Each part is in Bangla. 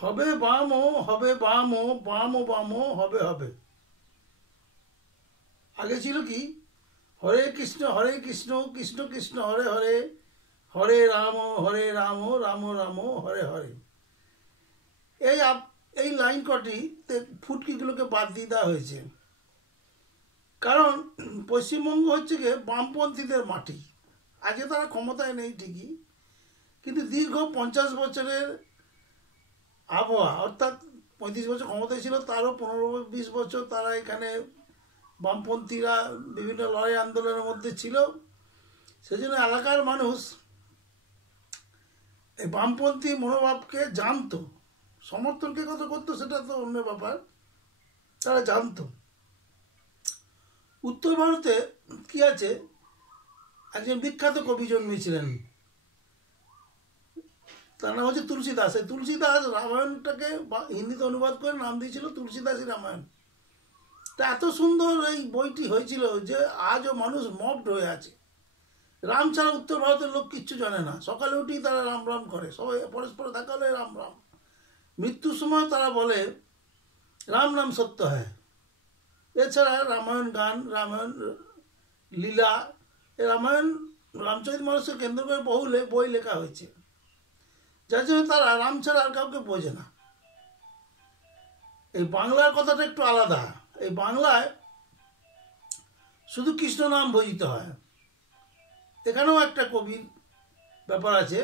হবে বামও, হবে বামও, বামও বামও, হবে হবে। আগে ছিল কি, হরে কৃষ্ণ কৃষ্ণ কৃষ্ণ হরে হরে, হরে রাম রাম রাম হরে হরে। এই এই লাইন কটিতে ফুটকিগুলোকে বাদ দিয়ে দেওয়া হয়েছে, কারণ পশ্চিমবঙ্গ হচ্ছে গিয়ে বামপন্থীদের মাটি। আজকে তারা ক্ষমতায় নেই ঠিকই, কিন্তু দীর্ঘ 50 বছরের আবহাওয়া, অর্থাৎ 35 বছর ক্ষমতায় ছিল, তারও 15-20 বছর তারা এখানে বামপন্থীরা বিভিন্ন লড়াই আন্দোলনের মধ্যে ছিল। সেজন্য এলাকার মানুষ এই বামপন্থী মনোভাবকে জানতো। সমর্থনকে কত করতো সেটা তো অন্য ব্যাপার, তারা জানতো। উত্তর ভারতে কি আছে, একজন বিখ্যাত কবি জন্মেছিলেন, তার নাম হচ্ছে তুলসীদাস। এই তুলসীদাস রামায়ণটাকে হিন্দিতে অনুবাদ করে নাম দিয়েছিল তুলসীদাসী রামায়ণ। তা এত সুন্দর এই বইটি হয়েছিল যে আজও মানুষ মবড হয়ে আছে। রাম ছাড়া উত্তর ভারতের লোক কিচ্ছু জানে না। সকালে উঠেই তারা রাম রাম করে, সবাই পরস্পর দেখা হলে রাম রাম। মৃত্যুর সময় তারা বলে রাম নাম সত্য হ্যায়। এছাড়া রামায়ণ গান, রামায়ণ লীলা, রামায়ণ রামচরিত মানসকে কেন্দ্র করে বহু বই লেখা হয়েছে, যার জন্য তারা রাম ছাড়া আর কাউকে বোঝে না। এই বাংলার কথাটা একটু আলাদা। এই বাংলায় শুধু কৃষ্ণ নাম ভজিত হয়। এখানেও একটা কবির ব্যাপার আছে।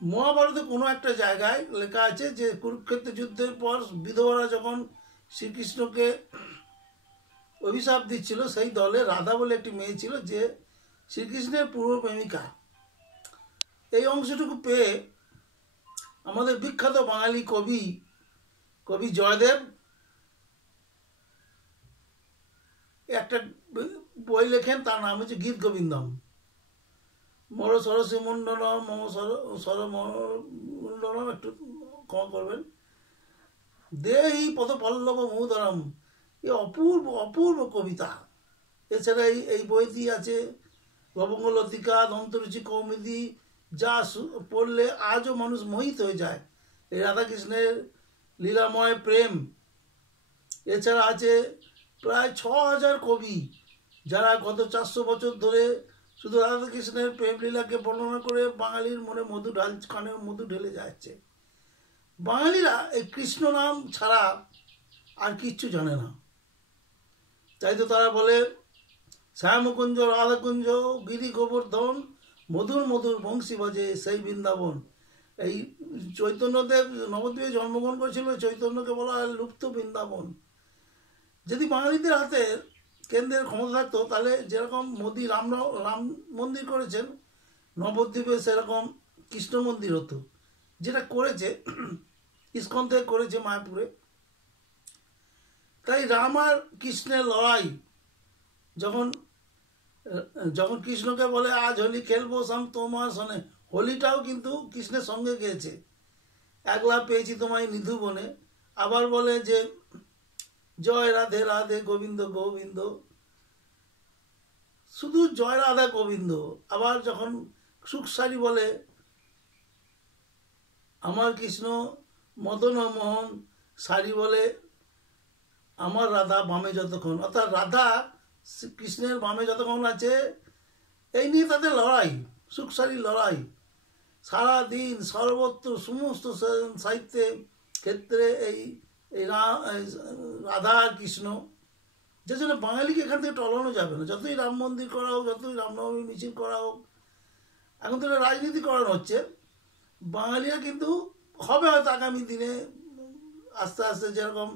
মহাভারতে কোনো একটা জায়গায় লেখা আছে যে কুরুক্ষেত্র যুদ্ধের পর বিধবারা যখন শ্রীকৃষ্ণকে অভিশাপ দিচ্ছিল, সেই দলে রাধা বলে একটি মেয়ে ছিল যে শ্রীকৃষ্ণের পূর্ব প্রেমিকা। এই অংশটুকু পেয়ে আমাদের বিখ্যাত বাঙালি কবি জয়দেব একটা বই লেখেন, তার নাম হচ্ছে গীত গোবিন্দম। মর সরসী মণ্ডলম মম সরমণ্ডলম, একটু ক্ষমা করবেন, দেহি পদপল্লব মহোদরম। এ অপূর্ব অপূর্ব কবিতা। এছাড়া এই বইটি আছে লবঙ্গলতিকা, দন্তরুচি কৌমুদি, যা পড়লে আজও মানুষ মোহিত হয়ে যায়। এই রাধাকৃষ্ণের লীলাময় প্রেম। এছাড়া আছে প্রায় 6000 কবি যারা গত 400 বছর ধরে শুধু রাধাকৃষ্ণের প্রেম লীলাকে বর্ণনা করে বাঙালির মনে কানে মধু ঢেলে যাচ্ছে। বাঙালিরা এই কৃষ্ণ নাম ছাড়া আর কিচ্ছু জানে না। তাই তো তারা বলে শ্যামকুঞ্জ রাধাকুঞ্জ গিরি গোবর্ধন, মধুর মধুর বংশী বাজে সেই বৃন্দাবন। এই চৈতন্যদেব নবদ্বীপে জন্মগ্রহণ করেছিল, চৈতন্যকে বলা হয় লুপ্ত বৃন্দাবন। যদি বাঙালিদের হাতে কেন্দ্রের ক্ষমতা থাকতো, তাহলে যেরকম মোদী রাম মন্দির করেছেন নবদ্বীপে, সেরকম কৃষ্ণ মন্দির হতো। যেটা করেছে ইস্কন থেকে করেছে মায়াপুরে। তাই রাম আর কৃষ্ণের লড়াই, যখন যখন কৃষ্ণকে বলে আজ হোলি খেলবো সাম তোমার সনে, হোলিটাও কিন্তু কৃষ্ণের সঙ্গে গিয়েছে। একলা পেয়েছি তোমায় নিধু বনে। আবার বলে যে জয় রাধে রাধে গোবিন্দ গোবিন্দ, শুধু জয় রাধা গোবিন্দ। আবার যখন সুখসারি বলে আমার কৃষ্ণ মদন মোহন, সারি বলে আমার রাধা বামে যতক্ষণ। অর্থাৎ রাধা কৃষ্ণের বামে যতক্ষণ আছে, এই নিয়ে তাদের লড়াই, সুখসারির লড়াই। সারাদিন সর্বত্র সমস্ত সাহিত্যে ক্ষেত্রে এই রাধা আর কৃষ্ণ। যে জন্য বাঙালিকে এখান থেকে টলানো যাবে না। যতই রাম মন্দির করা হোক, যতই রামনবমী মিছিল করা হোক, এখন তো রাজনীতি করানো হচ্ছে। বাঙালিরা কিন্তু হবে হয়তো আগামী দিনে আস্তে আস্তে, যেরকম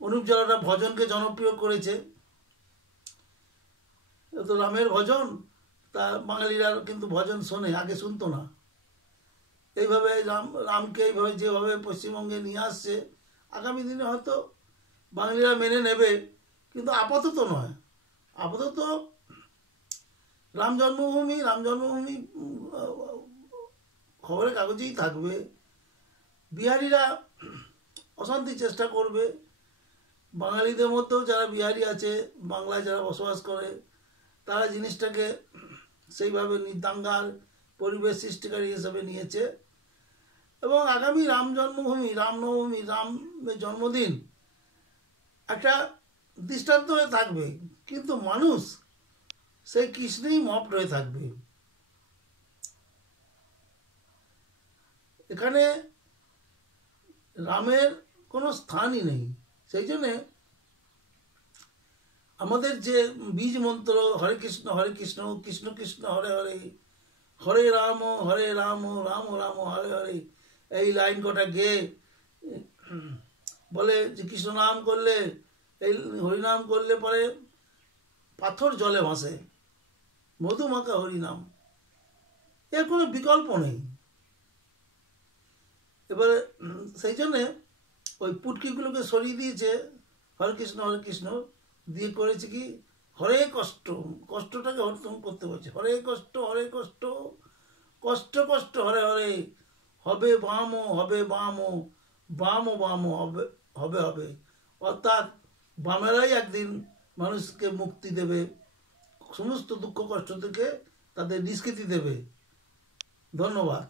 অনুপ জালোটা ভজনকে জনপ্রিয় করেছে, তো রামের ভজন, তা বাঙালিরা কিন্তু ভজন শোনে, আগে শুনতো না। এইভাবে রামকে এইভাবে যেভাবে পশ্চিমবঙ্গে নিয়ে আসছে, আগামী দিনে হয়তো বাঙালিরা মেনে নেবে, কিন্তু আপাতত নয়। আপাতত রাম জন্মভূমি খবরের কাগজেই থাকবে। বিহারিরা অশান্তি চেষ্টা করবে। বাঙালিদের মধ্যেও যারা বিহারি আছে, বাংলায় যারা বসবাস করে, তারা জিনিসটাকে সেইভাবে দাঙ্গার পরিবেশ সৃষ্টিকারী হিসেবে নিয়েছে। এবং আগামী রাম জন্মভূমি, রামনবমী, রামের জন্মদিন একটা দৃষ্টান্ত হয়ে থাকবে, কিন্তু মানুষ সেই কৃষ্ণেই মপ্ট হয়ে থাকবে। এখানে রামের কোনো স্থানই নেই। সেই জন্যে আমাদের যে বীজ মন্ত্র হরে কৃষ্ণ কৃষ্ণ কৃষ্ণ হরে হরে, হরে রাম রাম রাম হরে হরে, এই লাইন কটা গেয়ে বলে যে কৃষ্ণ নাম করলে, এই হরিনাম করলে পরে পাথর জলে ভাসে, মধুমাখা হরিনাম, এর কোনো বিকল্প নেই। এবারে সেই জন্যে ওই পুটকিগুলোকে সরিয়ে দিয়েছে, হরে কৃষ্ণ দিয়ে করেছে কি হরে কষ্ট, কষ্টটাকে হরতম করতে বলছে, হরে কষ্ট কষ্ট কষ্ট হরে হরে, হবে বাম হবে বাম হবে হবে হবে, অর্থাৎ বামেরাই একদিন মানুষকে মুক্তি দেবে, সমস্ত দুঃখ কষ্ট থেকে তাদের নিষ্কৃতি দেবে। ধন্যবাদ।